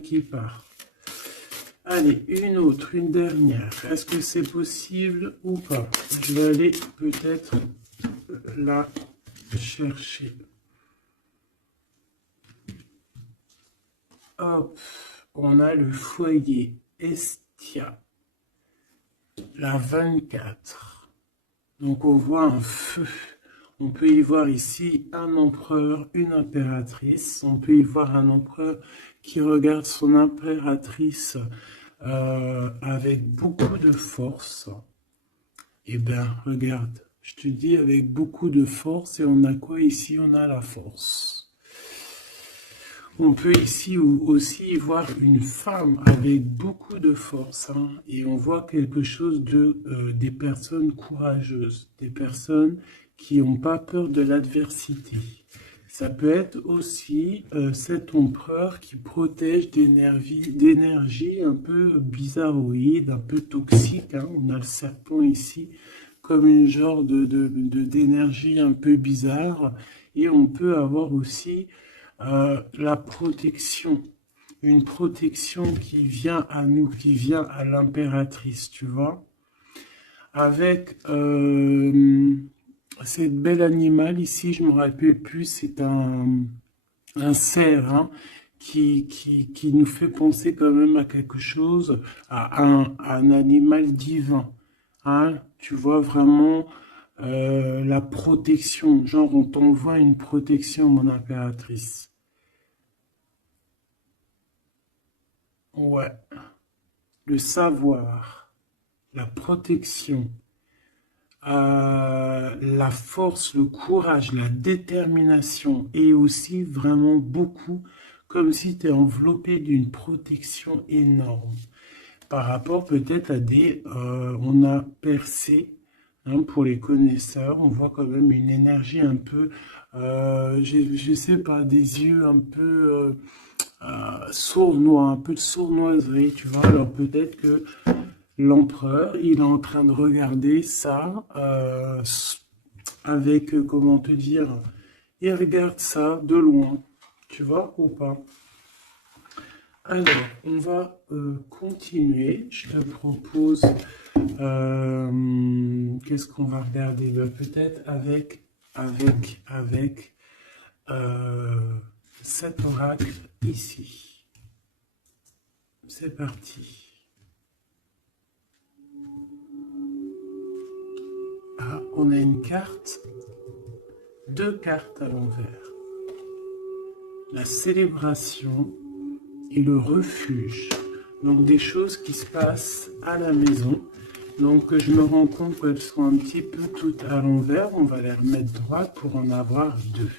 qui part. Allez, une autre, une dernière. Est-ce que c'est possible ou pas? Je vais aller peut-être la chercher. Hop, on a le foyer Estia, la 24. Donc on voit un feu. On peut y voir ici un empereur, une impératrice. On peut y voir un empereur qui regarde son impératrice avec beaucoup de force. Eh bien, regarde, je te dis avec beaucoup de force. Et on a quoi ici? On a la force. On peut ici aussi voir une femme avec beaucoup de force, hein, et on voit quelque chose des personnes courageuses, des personnes qui n'ont pas peur de l'adversité. Ça peut être aussi cet empereur qui protège d'énergie un peu bizarroïde, un peu toxique, hein. On a le serpent ici comme une genre d'énergie un peu bizarre, et on peut avoir aussi la protection, une protection qui vient à nous, qui vient à l'impératrice, tu vois, avec cette belle animal ici, je me rappelle plus, c'est un cerf, hein, qui nous fait penser quand même à quelque chose, à un animal divin, hein, tu vois vraiment la protection, genre on t'envoie une protection, mon impératrice. Ouais, le savoir, la protection, la force, le courage, la détermination, et aussi vraiment beaucoup, comme si tu es enveloppé d'une protection énorme. Par rapport peut-être à on a percé, hein, pour les connaisseurs, on voit quand même une énergie un peu, je sais pas, des yeux un peu sournois, un peu de sournoiserie, tu vois. Alors peut-être que l'empereur, il est en train de regarder ça avec, comment te dire, il regarde ça de loin, tu vois, ou pas. Alors, on va continuer. Je te propose, qu'est-ce qu'on va regarder? Ben, peut-être avec cet oracle ici. C'est parti. Ah, on a une carte, deux cartes à l'envers. La célébration et le refuge. Donc des choses qui se passent à la maison. Donc je me rends compte qu'elles sont un petit peu toutes à l'envers. On va les remettre droites pour en avoir deux.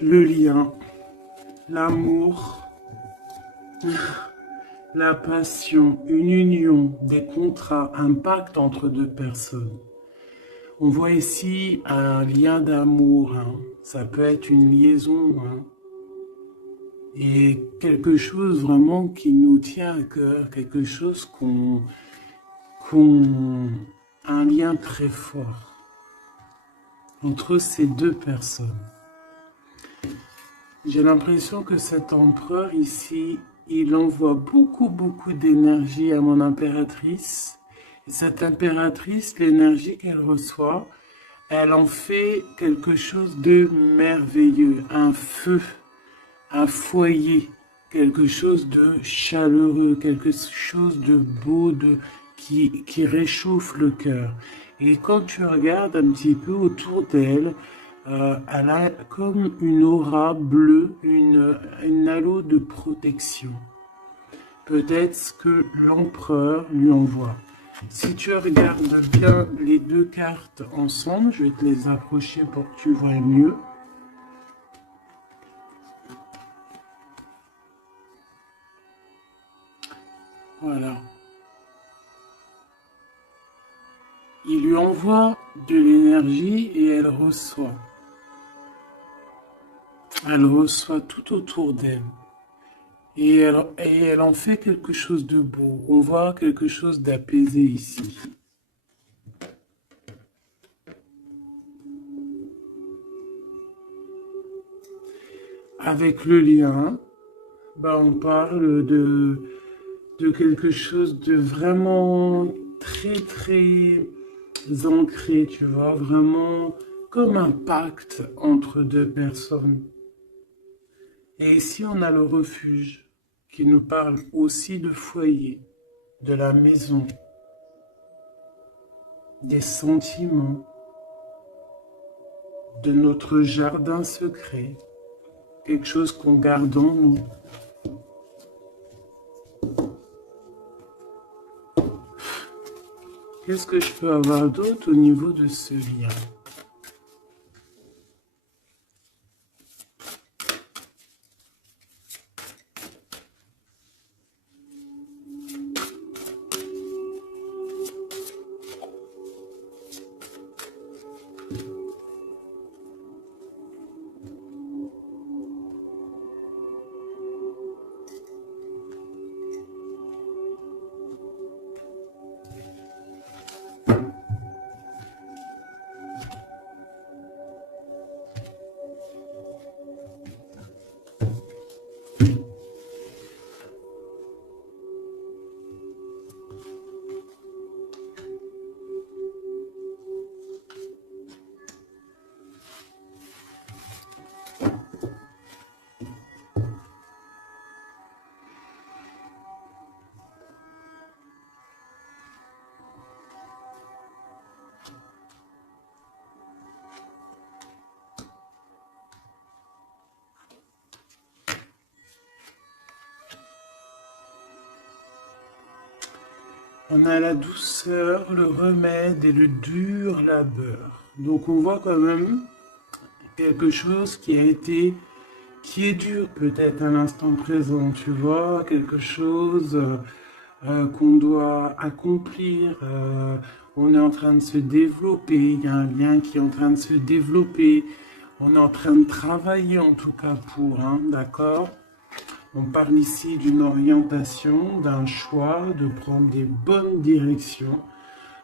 Le lien, l'amour, la passion, une union, des contrats, un pacte entre deux personnes. On voit ici un lien d'amour, hein. Ça peut être une liaison, hein, et quelque chose vraiment qui nous tient à cœur, quelque chose un lien très fort entre ces deux personnes. J'ai l'impression que cet empereur ici, il envoie beaucoup d'énergie à mon impératrice. Et cette impératrice, l'énergie qu'elle reçoit, elle en fait quelque chose de merveilleux, un feu, un foyer, quelque chose de chaleureux, quelque chose de beau, qui réchauffe le cœur. Et quand tu regardes un petit peu autour d'elle, Elle a comme une aura bleue, une halo de protection. Peut-être que l'empereur lui envoie. Si tu regardes bien les deux cartes ensemble, je vais te les approcher pour que tu vois mieux. Voilà. Il lui envoie de l'énergie et elle reçoit. Elle reçoit tout autour d'elle. Et elle en fait quelque chose de beau. On voit quelque chose d'apaisé ici. Avec le lien, on parle de quelque chose de vraiment très très ancré, tu vois, vraiment comme un pacte entre deux personnes. Et ici, on a le refuge qui nous parle aussi de foyer, de la maison, des sentiments, de notre jardin secret, quelque chose qu'on garde en nous. Qu'est-ce que je peux avoir d'autre au niveau de ce lien? On a la douceur, le remède et le dur labeur. Donc on voit quand même quelque chose qui est dur peut-être à l'instant présent, tu vois, quelque chose qu'on doit accomplir. On est en train de se développer, il y a un lien qui est en train de se développer. On est en train de travailler en tout cas pour, hein, d'accord? On parle ici d'une orientation, d'un choix, de prendre des bonnes directions,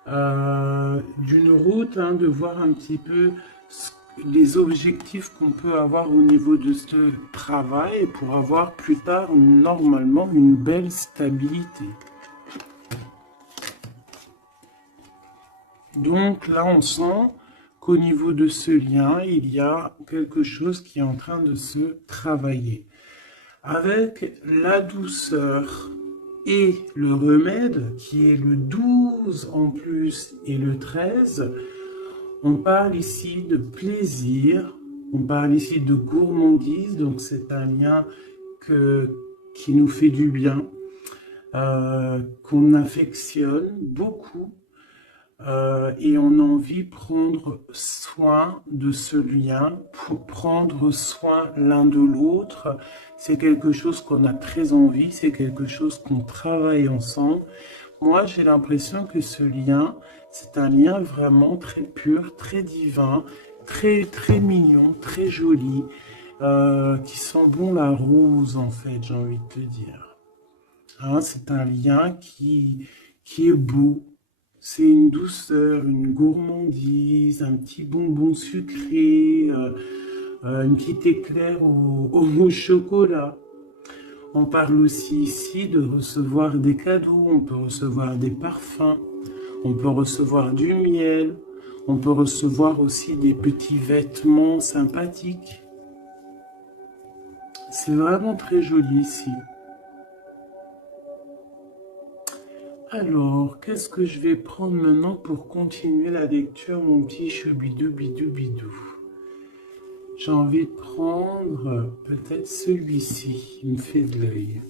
d'une route, hein, de voir un petit peu les objectifs qu'on peut avoir au niveau de ce travail pour avoir plus tard normalement une belle stabilité. Donc là, on sent qu'au niveau de ce lien, il y a quelque chose qui est en train de se travailler. Avec la douceur et le remède, qui est le 12 en plus et le 13, on parle ici de plaisir, on parle ici de gourmandise, donc c'est un lien qui nous fait du bien, qu'on affectionne beaucoup. Et on a envie de prendre soin de ce lien, pour prendre soin l'un de l'autre. C'est quelque chose qu'on a très envie, c'est quelque chose qu'on travaille ensemble. Moi, j'ai l'impression que ce lien, c'est un lien vraiment très pur, très divin, très, très mignon, très joli, qui sent bon la rose, en fait, j'ai envie de te dire. Hein, c'est un lien qui est beau. C'est une douceur, une gourmandise, un petit bonbon sucré, une petite éclair au chocolat. On parle aussi ici de recevoir des cadeaux, on peut recevoir des parfums, on peut recevoir du miel, on peut recevoir aussi des petits vêtements sympathiques. C'est vraiment très joli ici. Alors, qu'est-ce que je vais prendre maintenant pour continuer la lecture, mon petit choubidou bidou bidou? J'ai envie de prendre peut-être celui-ci, il me fait de l'œil.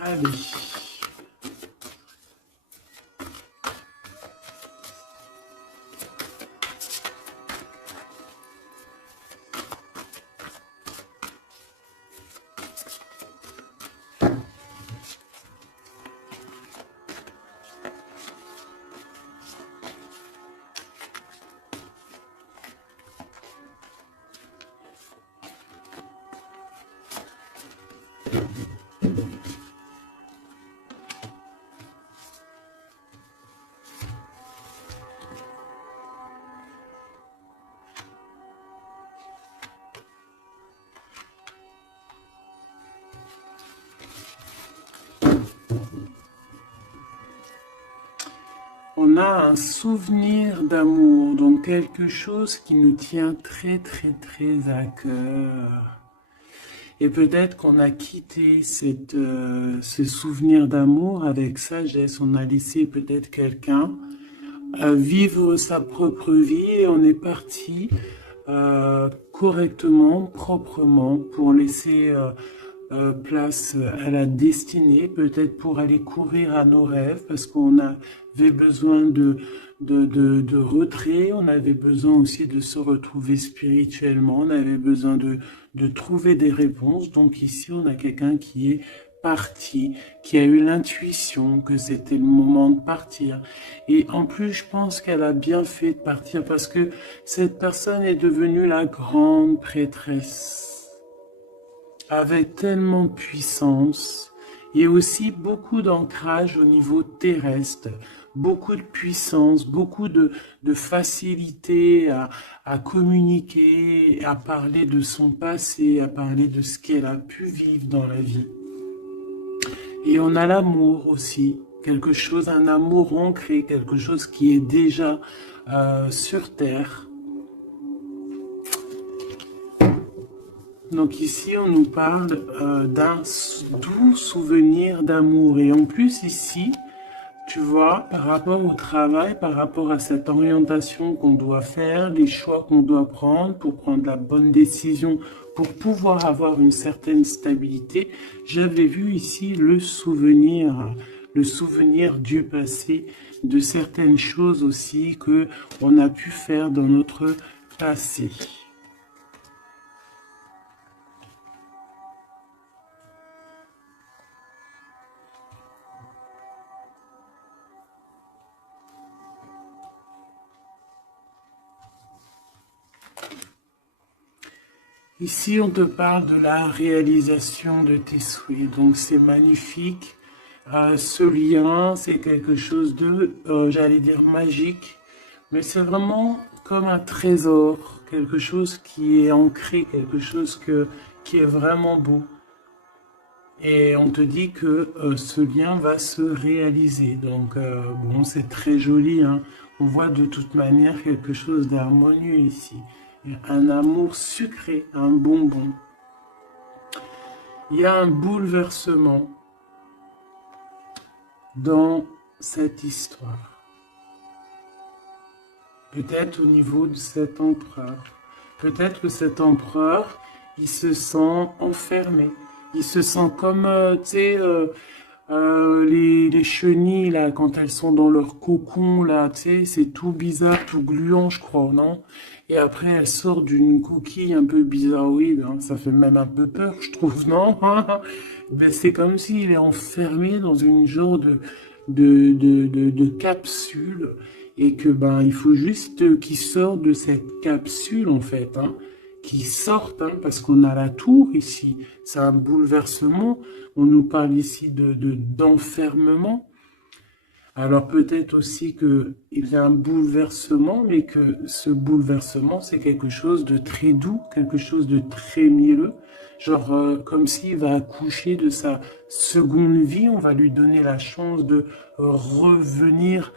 Allez. On a un souvenir d'amour, donc quelque chose qui nous tient très très très à cœur. Et peut-être qu'on a quitté ce souvenir d'amour avec sagesse, on a laissé peut-être quelqu'un vivre sa propre vie et on est parti correctement, proprement, pour laisser place à la destinée, peut-être pour aller courir à nos rêves, parce qu'on avait besoin de retrait, on avait besoin aussi de se retrouver spirituellement, on avait besoin de trouver des réponses. Donc ici, on a quelqu'un qui est parti, qui a eu l'intuition que c'était le moment de partir. Et en plus, je pense qu'elle a bien fait de partir parce que cette personne est devenue la grande prêtresse, avec tellement de puissance et aussi beaucoup d'ancrage au niveau terrestre, beaucoup de puissance, beaucoup de facilité à communiquer, à parler de son passé, à parler de ce qu'elle a pu vivre dans la vie. Et on a l'amour aussi, quelque chose, un amour ancré, quelque chose qui est déjà sur terre. Donc ici, on nous parle d'un doux souvenir d'amour. Et en plus ici, tu vois, par rapport au travail, par rapport à cette orientation qu'on doit faire, les choix qu'on doit prendre pour prendre la bonne décision, pour pouvoir avoir une certaine stabilité, j'avais vu ici le souvenir du passé, de certaines choses aussi que on a pu faire dans notre passé. Ici, on te parle de la réalisation de tes souhaits. Donc, c'est magnifique. Ce lien, c'est quelque chose de, j'allais dire, magique. Mais c'est vraiment comme un trésor. Quelque chose qui est ancré, quelque chose qui est vraiment beau. Et on te dit que ce lien va se réaliser. Donc, bon, c'est très joli, hein. On voit de toute manière quelque chose d'harmonieux ici. Un amour sucré, un bonbon. Il y a un bouleversement dans cette histoire. Peut-être au niveau de cet empereur. Peut-être que cet empereur, il se sent enfermé. Il se sent comme, tu sais, les chenilles, là, quand elles sont dans leur cocon, là, tu sais, c'est tout bizarre, tout gluant, je crois, non? Et après, elle sort d'une coquille un peu bizarroïde, hein. Ça fait même un peu peur, je trouve, non? Ben, c'est comme s'il est enfermé dans une genre de capsule, et que, ben, il faut juste qu'il sorte de cette capsule, en fait, hein. Qui sortent, hein, parce qu'on a la tour ici, c'est un bouleversement, on nous parle ici d'enfermement, Alors peut-être aussi qu'il y a un bouleversement, mais que ce bouleversement, c'est quelque chose de très doux, quelque chose de très mielleux. Genre comme s'il va accoucher de sa seconde vie, on va lui donner la chance de revenir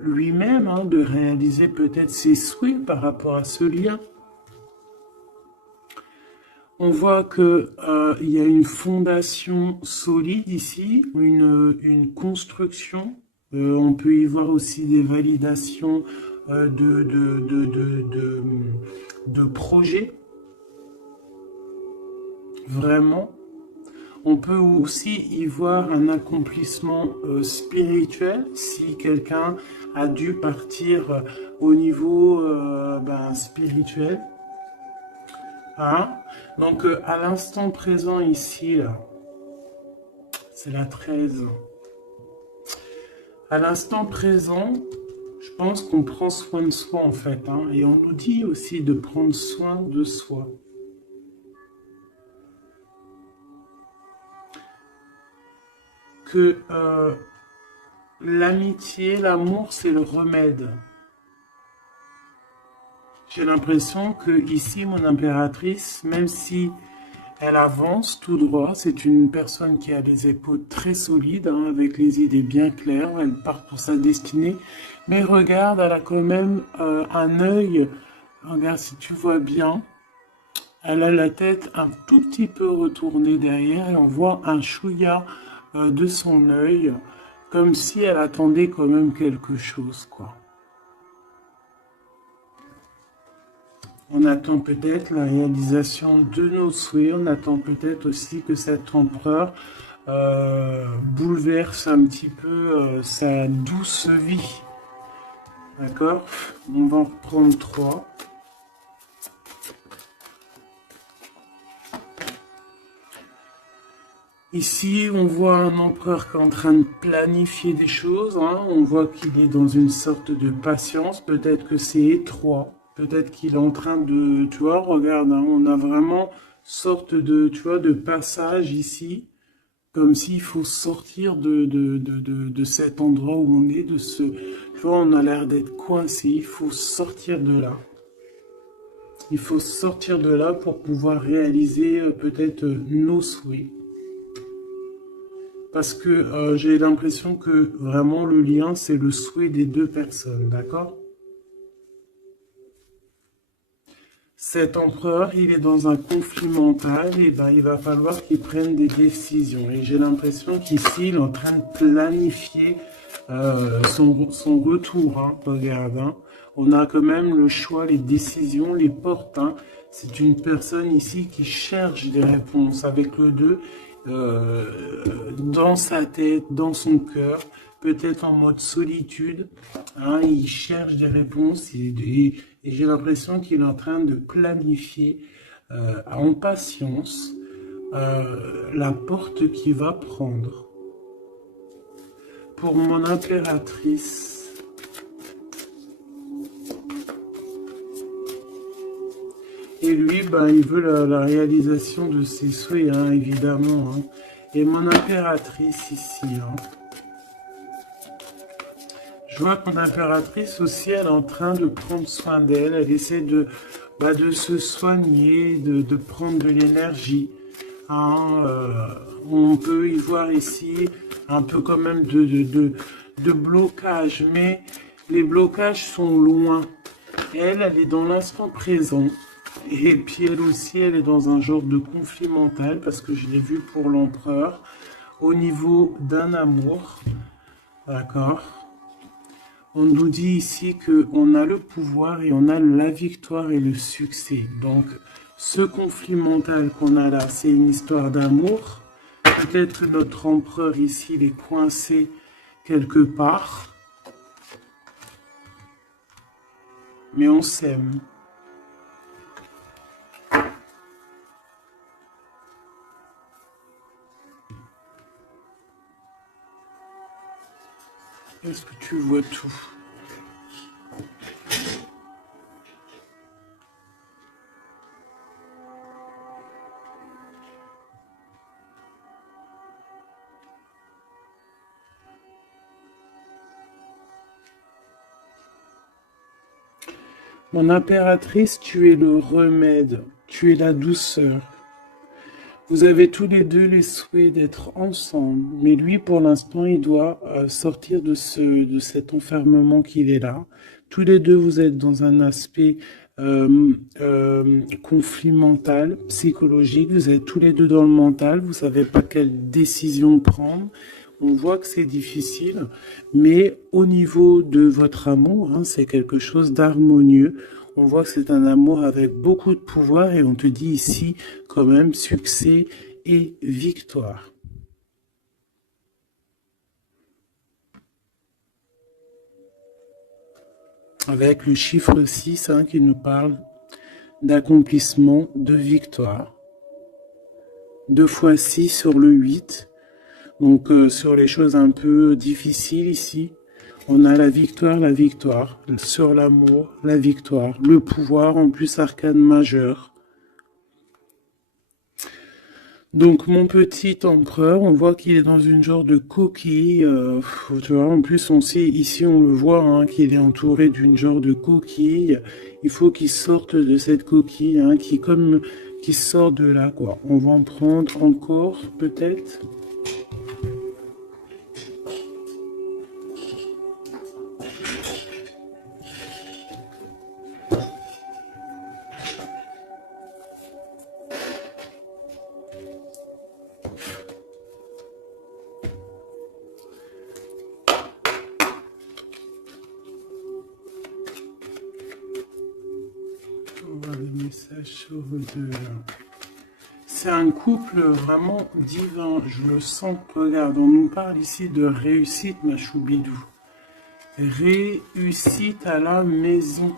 lui-même, hein, de réaliser peut-être ses souhaits par rapport à ce lien. On voit que il y a une fondation solide ici, une construction. On peut y voir aussi des validations de projets, vraiment. On peut aussi y voir un accomplissement spirituel si quelqu'un a dû partir au niveau spirituel. Hein? Donc à l'instant présent ici, là, c'est la 13. À l'instant présent, je pense qu'on prend soin de soi en fait. Hein, et on nous dit aussi de prendre soin de soi. Que l'amitié, l'amour, c'est le remède. J'ai l'impression que ici, mon impératrice, même si elle avance tout droit, c'est une personne qui a les épaules très solides, hein, avec les idées bien claires, elle part pour sa destinée, mais regarde, elle a quand même un œil, regarde si tu vois bien, elle a la tête un tout petit peu retournée derrière et on voit un chouïa de son œil, comme si elle attendait quand même quelque chose, quoi. On attend peut-être la réalisation de nos souhaits, on attend peut-être aussi que cet empereur bouleverse un petit peu sa douce vie. D'accord? On va en reprendre 3. Ici, on voit un empereur qui est en train de planifier des choses. Hein. On voit qu'il est dans une sorte de patience. Peut-être que c'est étroit. Peut-être qu'il est en train de... Tu vois, regarde, hein, on a vraiment sorte de, tu vois, de passage ici. Comme s'il faut sortir de cet endroit où on est, de ce... Tu vois, on a l'air d'être coincé. Il faut sortir de là. Il faut sortir de là pour pouvoir réaliser peut-être nos souhaits. Parce que j'ai l'impression que vraiment le lien, c'est le souhait des deux personnes, d'accord? Cet empereur, il est dans un conflit mental, et ben, il va falloir qu'il prenne des décisions. Et j'ai l'impression qu'ici, il est en train de planifier son retour. Hein, regarde, hein. On a quand même le choix, les décisions, les portes. Hein. C'est une personne ici qui cherche des réponses avec le 2 dans sa tête, dans son cœur, peut-être en mode solitude. Hein, il cherche des réponses et j'ai l'impression qu'il est en train de planifier en patience la porte qu'il va prendre. Pour mon impératrice, et lui, ben, il veut la réalisation de ses souhaits, hein, évidemment. Hein. Et mon impératrice ici, hein. Je vois que mon impératrice aussi, elle est en train de prendre soin d'elle. Elle essaie de se soigner, de prendre de l'énergie. Hein, on peut y voir ici un peu quand même de blocage, mais les blocages sont loin. Elle est dans l'instant présent. Et puis elle aussi, elle est dans un genre de conflit mental, parce que je l'ai vu pour l'empereur, au niveau d'un amour. D'accord? On nous dit ici qu'on a le pouvoir et on a la victoire et le succès. Donc, ce conflit mental qu'on a là, c'est une histoire d'amour. Peut-être que notre empereur ici, il est coincé quelque part. Mais on s'aime. Est-ce que tu vois tout? Mon impératrice, tu es le remède, tu es la douceur. Vous avez tous les deux les souhaits d'être ensemble, mais lui, pour l'instant, il doit sortir de cet enfermement qu'il est là. Tous les deux, vous êtes dans un aspect conflit mental, psychologique. Vous êtes tous les deux dans le mental. Vous savez pas quelle décision prendre. On voit que c'est difficile, mais au niveau de votre amour, hein, c'est quelque chose d'harmonieux. On voit que c'est un amour avec beaucoup de pouvoir et on te dit ici quand même succès et victoire. Avec le chiffre 6 hein, qui nous parle d'accomplissement, de victoire. 2 fois 6 sur le 8. Donc sur les choses un peu difficiles ici, on a la victoire. Sur l'amour, la victoire. Le pouvoir, en plus arcane majeur. Donc mon petit empereur, on voit qu'il est dans une genre de coquille. Tu vois, en plus on sait, ici on le voit, hein, qu'il est entouré d'une genre de coquille. Il faut qu'il sorte de cette coquille, hein, qui sort de là, quoi. On va en prendre encore, peut-être. Les messages sur deux. C'est un couple vraiment divin, je le sens. Regarde, on nous parle ici de réussite, ma choubidou. Réussite à la maison.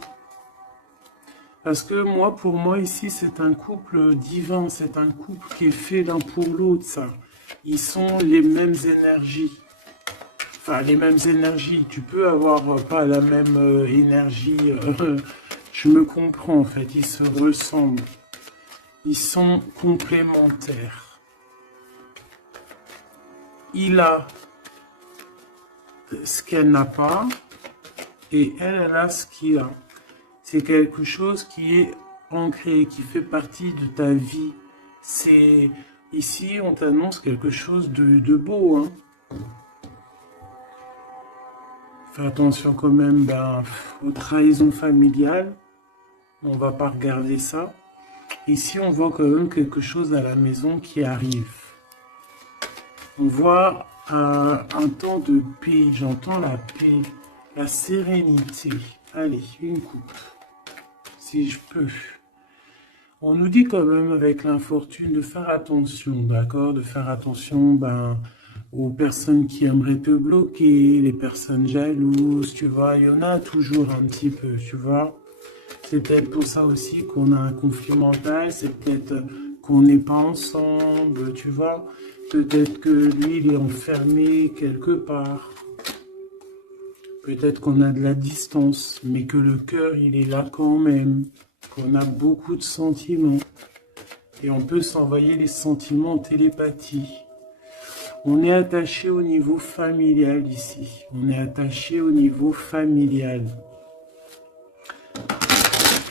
Parce que moi, pour moi, ici, c'est un couple divin. C'est un couple qui est fait l'un pour l'autre, ça. Ils sont les mêmes énergies. Enfin, les mêmes énergies. Tu peux avoir pas la même énergie. Je me comprends, en fait. Ils se ressemblent. Ils sont complémentaires. Il a ce qu'elle n'a pas et elle a ce qu'il a. C'est quelque chose qui est ancré, qui fait partie de ta vie. C'est ici, on t'annonce quelque chose de beau. Hein. Fais attention quand même aux trahisons familiales. On va pas regarder ça. Ici, on voit quand même quelque chose à la maison qui arrive. On voit un temps de paix. J'entends la paix, la sérénité. Allez, une coupe, si je peux. On nous dit quand même avec l'infortune de faire attention, d'accord? De faire attention aux personnes qui aimeraient te bloquer, les personnes jalouses, tu vois. Il y en a toujours un petit peu, tu vois. C'est peut-être pour ça aussi qu'on a un conflit mental, c'est peut-être qu'on n'est pas ensemble, tu vois. Peut-être que lui, il est enfermé quelque part. Peut-être qu'on a de la distance, mais que le cœur, il est là quand même. Qu'on a beaucoup de sentiments. Et on peut s'envoyer les sentiments en télépathie. On est attaché au niveau familial ici. On est attaché au niveau familial.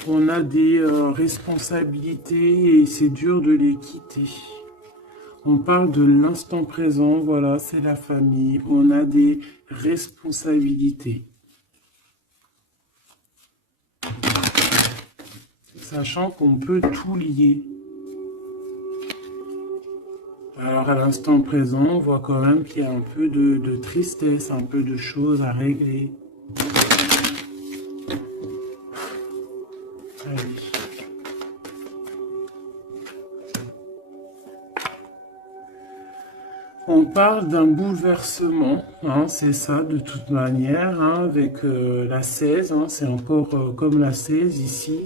On a des responsabilités et c'est dur de les quitter. On parle de l'instant présent, voilà, c'est la famille. On a des responsabilités. Sachant qu'on peut tout lier. Alors à l'instant présent, on voit quand même qu'il y a un peu de tristesse, un peu de choses à régler. Allez. On parle d'un bouleversement, hein, c'est ça de toute manière, hein, avec la 16, hein, c'est encore comme la 16 ici.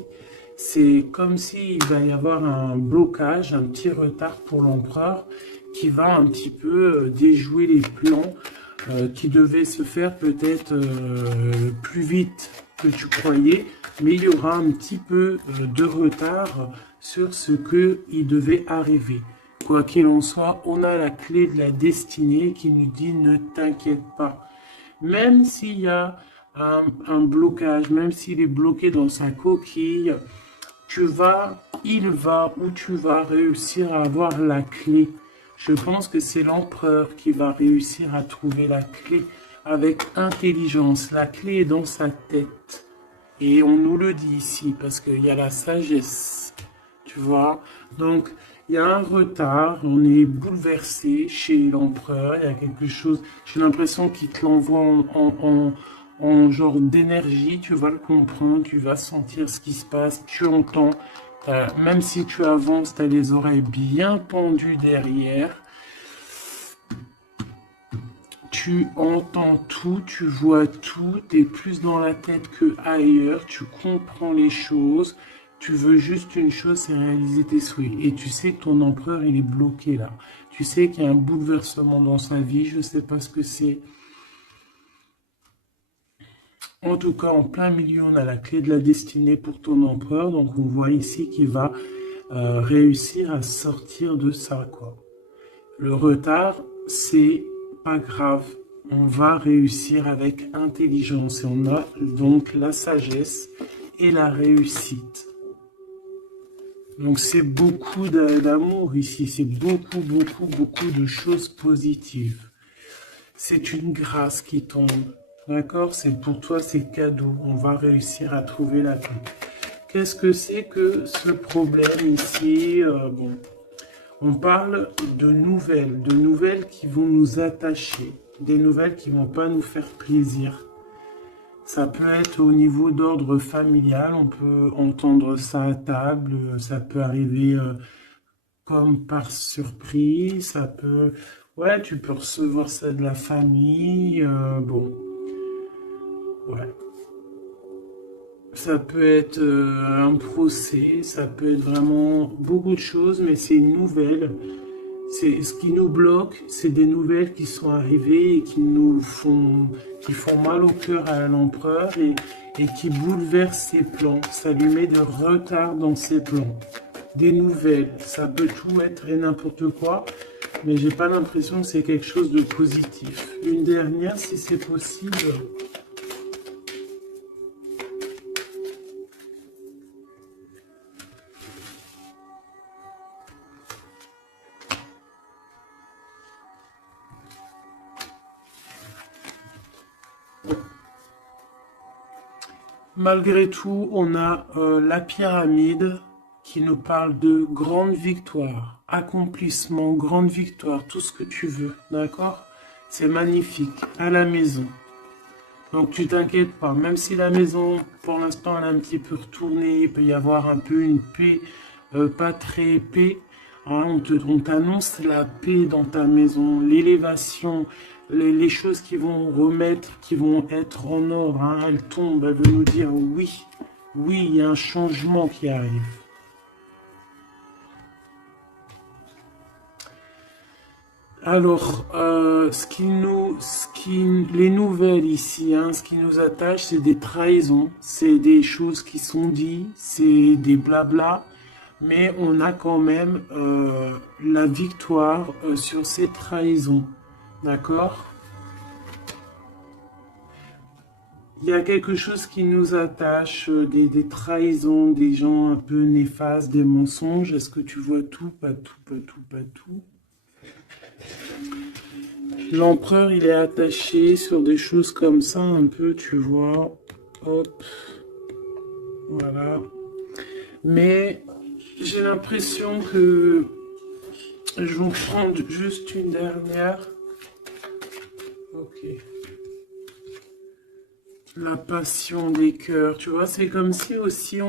C'est comme s'il va y avoir un blocage, un petit retard pour l'empereur qui va un petit peu déjouer les plans qui devaient se faire peut-être plus vite que tu croyais, mais il y aura un petit peu de retard sur ce qu'il devait arriver. Quoi qu'il en soit, on a la clé de la destinée qui nous dit ne t'inquiète pas. Même s'il y a un blocage, même s'il est bloqué dans sa coquille, il va ou tu vas réussir à avoir la clé. Je pense que c'est l'empereur qui va réussir à trouver la clé avec intelligence. La clé est dans sa tête. Et on nous le dit ici parce qu'il y a la sagesse. Tu vois? Donc, il y a un retard. On est bouleversé chez l'empereur. Il y a quelque chose. J'ai l'impression qu'il te l'envoie en genre d'énergie. Tu vas le comprendre. Tu vas sentir ce qui se passe. Tu entends. Même si tu avances, tu as les oreilles bien pendues derrière. Tu entends tout, tu vois tout, tu es plus dans la tête que ailleurs, tu comprends les choses, tu veux juste une chose, c'est réaliser tes souhaits. Et tu sais que ton empereur, il est bloqué là. Tu sais qu'il y a un bouleversement dans sa vie, je ne sais pas ce que c'est. En tout cas, en plein milieu, on a la clé de la destinée pour ton empereur. Donc, on voit ici qu'il va réussir à sortir de ça, quoi. Le retard, c'est pas grave. On va réussir avec intelligence. Et on a donc la sagesse et la réussite. Donc, c'est beaucoup d'amour ici. C'est beaucoup, beaucoup, beaucoup de choses positives. C'est une grâce qui tombe. D'accord? C'est pour toi, c'est cadeau. On va réussir à trouver la clé. Qu'est-ce que c'est que ce problème ici? Bon, on parle de nouvelles qui vont nous attacher, des nouvelles qui ne vont pas nous faire plaisir. Ça peut être au niveau d'ordre familial, on peut entendre ça à table, ça peut arriver comme par surprise, ça peut... Ouais, tu peux recevoir ça de la famille, bon... Ouais. Ça peut être un procès, ça peut être vraiment beaucoup de choses, mais c'est une nouvelle. C'est ce qui nous bloque, c'est des nouvelles qui sont arrivées et qui font mal au cœur à l'empereur et qui bouleversent ses plans. Ça lui met de retard dans ses plans. Des nouvelles, ça peut tout être et n'importe quoi, mais j'ai pas l'impression que c'est quelque chose de positif. Une dernière, si c'est possible. Malgré tout, on a la pyramide qui nous parle de grande victoire, accomplissement, grande victoire, tout ce que tu veux, d'accord? C'est magnifique, à la maison. Donc tu t'inquiètes pas, même si la maison, pour l'instant, elle est un petit peu retournée, il peut y avoir un peu une paix, pas très paix. Hein, on t'annonce la paix dans ta maison, l'élévation, les choses qui vont remettre, qui vont être en ordre. Hein, elles tombent, elles veulent nous dire oui, oui, il y a un changement qui arrive. Alors, les nouvelles ici, hein, ce qui nous attache, c'est des trahisons, c'est des choses qui sont dites, c'est des blabla, mais on a quand même la victoire sur ces trahisons, d'accord? Il y a quelque chose qui nous attache, des trahisons, des gens un peu néfastes, des mensonges. Est-ce que tu vois tout? Pas tout, pas tout, pas tout. L'empereur, il est attaché sur des choses comme ça, un peu, tu vois. Hop. Voilà. Mais j'ai l'impression que je vais prendre juste une dernière. Ok. La passion des cœurs, tu vois, c'est comme si aussi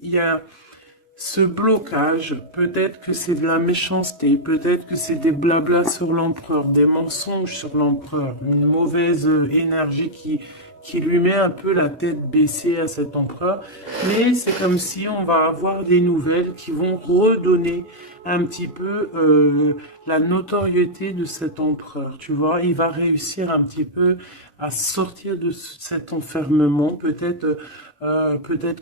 il y a ce blocage, peut-être que c'est de la méchanceté, peut-être que c'est des blablas sur l'empereur, des mensonges sur l'empereur, une mauvaise énergie qui lui met un peu la tête baissée à cet empereur. Mais c'est comme si on va avoir des nouvelles qui vont redonner un petit peu la notoriété de cet empereur. Tu vois, il va réussir un petit peu à sortir de cet enfermement. Peut-être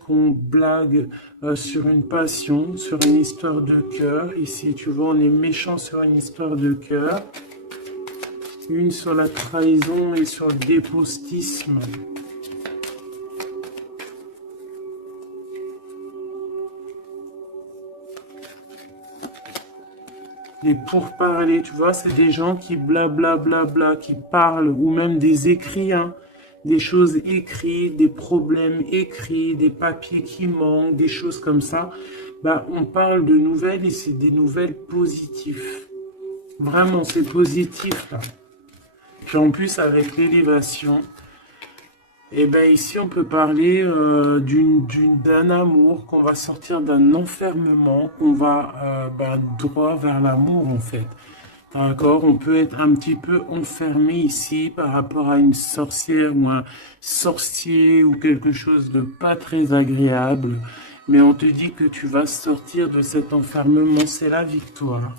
qu'on blague sur une passion, sur une histoire de cœur. Ici, tu vois, on est méchant sur une histoire de cœur. Une sur la trahison et sur le dépostisme. des pourparlers, tu vois, c'est des gens qui blablabla, qui parlent, ou même des écrits, hein, des choses écrites, des problèmes écrits, des papiers qui manquent, des choses comme ça. Bah, on parle de nouvelles et c'est des nouvelles positives. Vraiment, c'est positif, là. Puis en plus, avec l'élévation, et ben ici, on peut parler d'un amour, qu'on va sortir d'un enfermement, qu'on va droit vers l'amour, en fait. D'accord, on peut être un petit peu enfermé ici par rapport à une sorcière ou un sorcier ou quelque chose de pas très agréable. Mais on te dit que tu vas sortir de cet enfermement, c'est la victoire.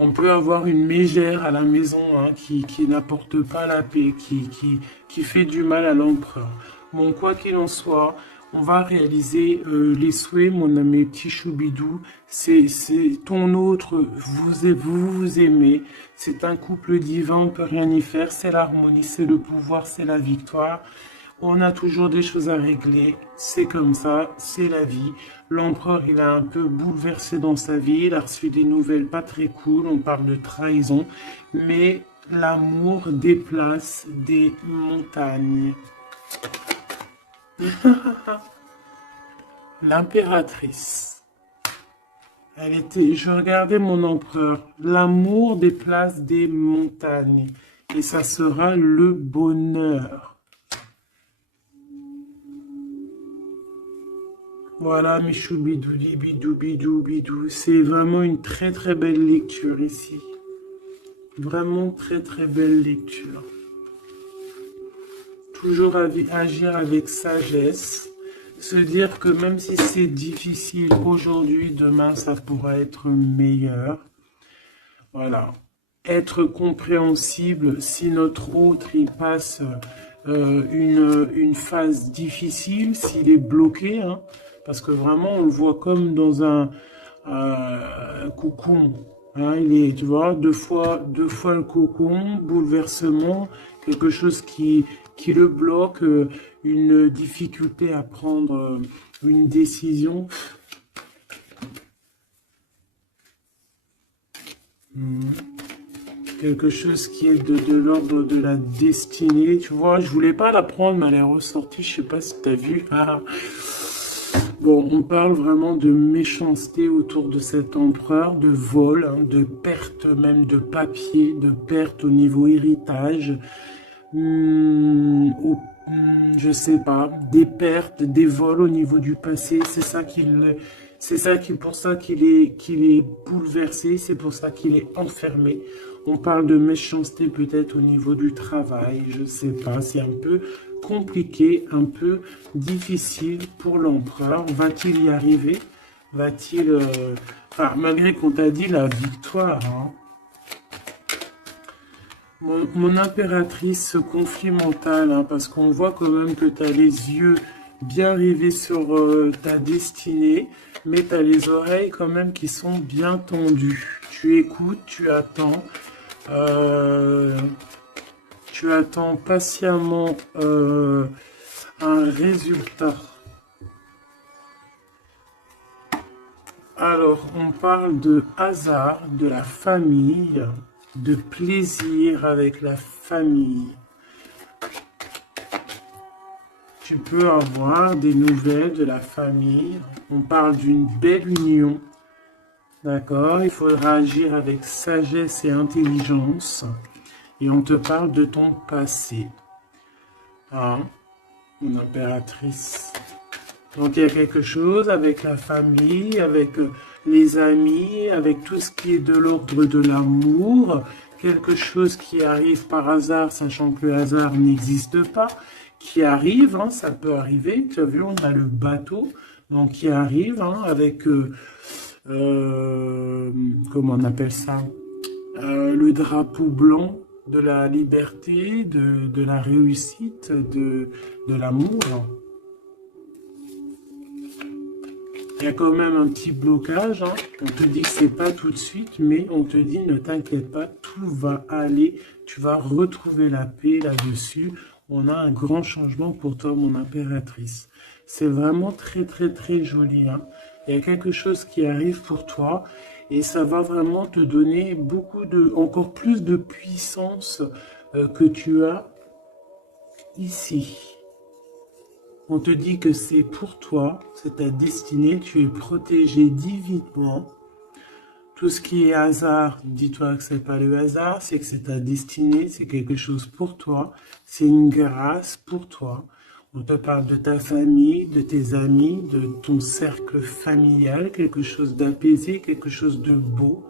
On peut avoir une mégère à la maison hein, qui n'apporte pas la paix, qui fait du mal à l'empereur. Bon, quoi qu'il en soit, on va réaliser les souhaits, mon ami petit choubidou. C'est ton autre, vous aimez. C'est un couple divin, on ne peut rien y faire. C'est l'harmonie, c'est le pouvoir, c'est la victoire. On a toujours des choses à régler, c'est comme ça, c'est la vie. L'empereur, il a un peu bouleversé dans sa vie, il a reçu des nouvelles pas très cool, on parle de trahison, mais l'amour déplace des montagnes. L'impératrice, je regardais mon empereur, l'amour déplace des montagnes, et ça sera le bonheur. Voilà, mes choubidoudi, bidou, bidou, bidou. C'est vraiment une très très belle lecture ici. Vraiment très très belle lecture. Toujours agir avec sagesse. Se dire que même si c'est difficile aujourd'hui, demain ça pourra être meilleur. Voilà. Être compréhensible si notre autre il passe une phase difficile, s'il est bloqué, hein, parce que vraiment on le voit comme dans un cocon. Hein, il est, tu vois, deux fois le cocon, bouleversement, quelque chose qui le bloque, une difficulté à prendre une décision. Quelque chose qui est de l'ordre de la destinée, tu vois, je voulais pas la prendre, mais elle est ressortie, je sais pas si tu as vu. Ah. Bon, on parle vraiment de méchanceté autour de cet empereur, de vol, hein, de perte même de papier, de perte au niveau héritage, je sais pas, des pertes, des vols au niveau du passé, c'est pour ça qu'il est bouleversé, c'est pour ça qu'il est enfermé. On parle de méchanceté peut-être au niveau du travail, je sais pas, c'est un peu compliqué, un peu difficile pour l'empereur. Va-t-il y arriver? Va-t-il... Enfin, malgré qu'on t'a dit la victoire, hein. Mon impératrice, ce conflit mental, hein, parce qu'on voit quand même que tu as les yeux bien rivés sur ta destinée, mais tu as les oreilles quand même qui sont bien tendues. Tu écoutes, tu attends patiemment un résultat. Alors, on parle de hasard, de la famille, de plaisir avec la famille. Tu peux avoir des nouvelles de la famille. On parle d'une belle union. D'accord? Il faudra agir avec sagesse et intelligence. Et on te parle de ton passé. Hein? Mon impératrice. Donc il y a quelque chose avec la famille, avec les amis, avec tout ce qui est de l'ordre de l'amour, quelque chose qui arrive par hasard, sachant que le hasard n'existe pas, qui arrive, hein, ça peut arriver, tu as vu, on a le bateau, donc qui arrive hein, avec, comment on appelle ça, le drapeau blanc de la liberté, de la réussite, de l'amour. Il y a quand même un petit blocage, hein. On te dit que c'est pas tout de suite, mais on te dit ne t'inquiète pas, tout va aller, tu vas retrouver la paix là-dessus. On a un grand changement pour toi, mon impératrice. C'est vraiment très très très joli, hein. Il y a quelque chose qui arrive pour toi Et ça va vraiment te donner encore plus de puissance que tu as ici. On te dit que c'est pour toi, c'est ta destinée, tu es protégé divinement. Tout ce qui est hasard, dis-toi que c'est pas le hasard, c'est que c'est ta destinée, c'est quelque chose pour toi, c'est une grâce pour toi. On te parle de ta famille, de tes amis, de ton cercle familial, quelque chose d'apaisé, quelque chose de beau,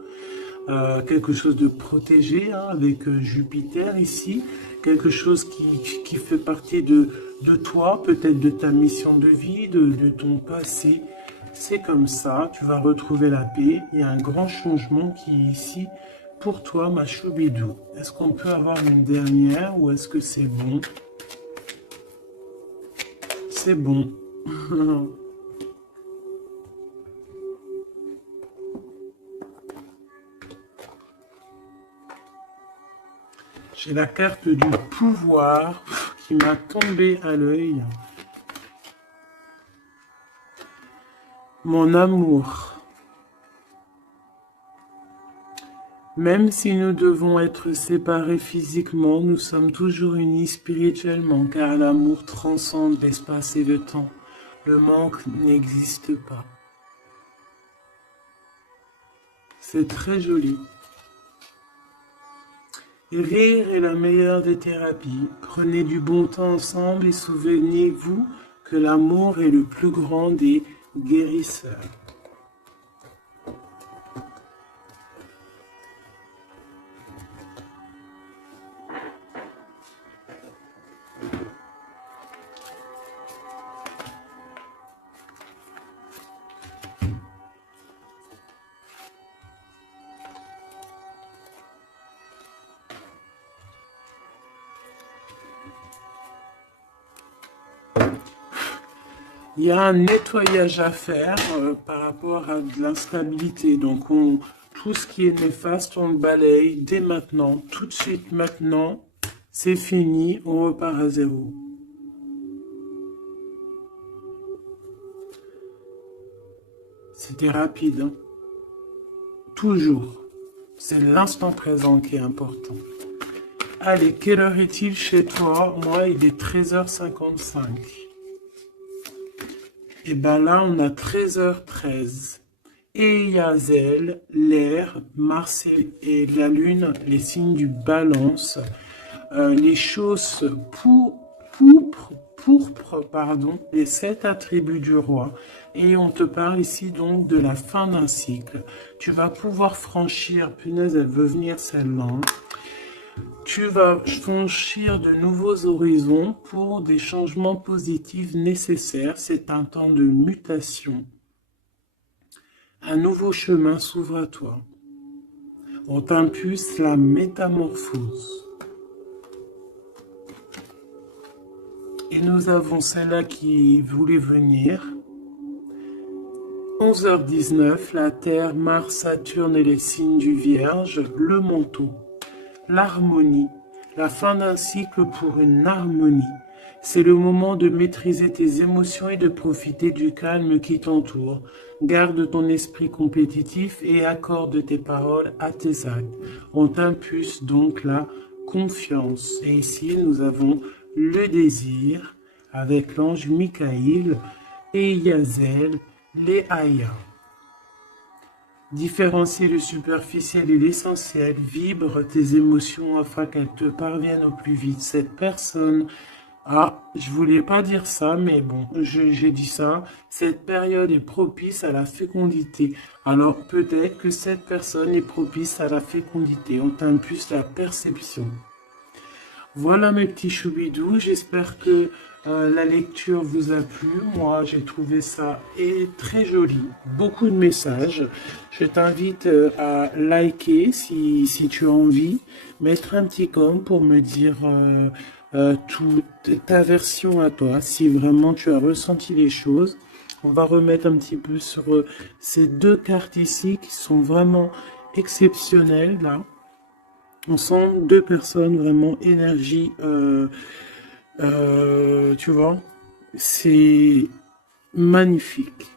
quelque chose de protégé, hein, avec Jupiter ici, quelque chose qui fait partie de toi, peut-être de ta mission de vie, de ton passé. C'est comme ça, tu vas retrouver la paix. Il y a un grand changement qui est ici pour toi, ma choubidou. Est-ce qu'on peut avoir une dernière ou est-ce que c'est bon? C'est bon. J'ai la carte du pouvoir qui m'a tombé à l'œil. Mon amour. Même si nous devons être séparés physiquement, nous sommes toujours unis spirituellement, car l'amour transcende l'espace et le temps. Le manque n'existe pas. C'est très joli. Rire est la meilleure des thérapies. Prenez du bon temps ensemble et souvenez-vous que l'amour est le plus grand des guérisseurs. Il y a un nettoyage à faire par rapport à de l'instabilité. Donc, tout ce qui est néfaste, on le balaye dès maintenant, tout de suite maintenant. C'est fini, on repart à zéro. C'était rapide, hein? Toujours. C'est l'instant présent qui est important. Allez, quelle heure est-il chez toi? Moi, il est 13h55. Et bien là, on a 13h13. Et Yazel, l'air, Mars et la Lune, les signes du balance, les choses pourpres, pardon, les 7 attributs du roi. Et on te parle ici donc de la fin d'un cycle. Tu vas pouvoir franchir, punaise, elle veut venir celle-là. Tu vas franchir de nouveaux horizons pour des changements positifs nécessaires. C'est un temps de mutation. Un nouveau chemin s'ouvre à toi. On t'impulse la métamorphose. Et nous avons celle-là qui voulait venir. 11h19, la Terre, Mars, Saturne et les signes du Vierge, le manteau. L'harmonie, la fin d'un cycle pour une harmonie. C'est le moment de maîtriser tes émotions et de profiter du calme qui t'entoure. Garde ton esprit compétitif et accorde tes paroles à tes actes. On t'impulse donc la confiance. Et ici, nous avons le désir avec l'ange Michaïl et Yazel, les Aya. Différencier le superficiel et l'essentiel, vibre tes émotions afin qu'elles te parviennent au plus vite. Cette personne, je voulais pas dire ça, mais bon, j'ai dit ça. Cette période est propice à la fécondité. Alors peut-être que cette personne est propice à la fécondité. On t'impulse la perception. Voilà mes petits choubidous, j'espère que la lecture vous a plu. Moi, j'ai trouvé ça très joli, beaucoup de messages. Je t'invite à liker si tu as envie, mettre un petit com pour me dire toute ta version à toi, si vraiment tu as ressenti les choses. On va remettre un petit peu sur ces deux cartes ici qui sont vraiment exceptionnelles là. On sent deux personnes vraiment énergie, tu vois, c'est magnifique.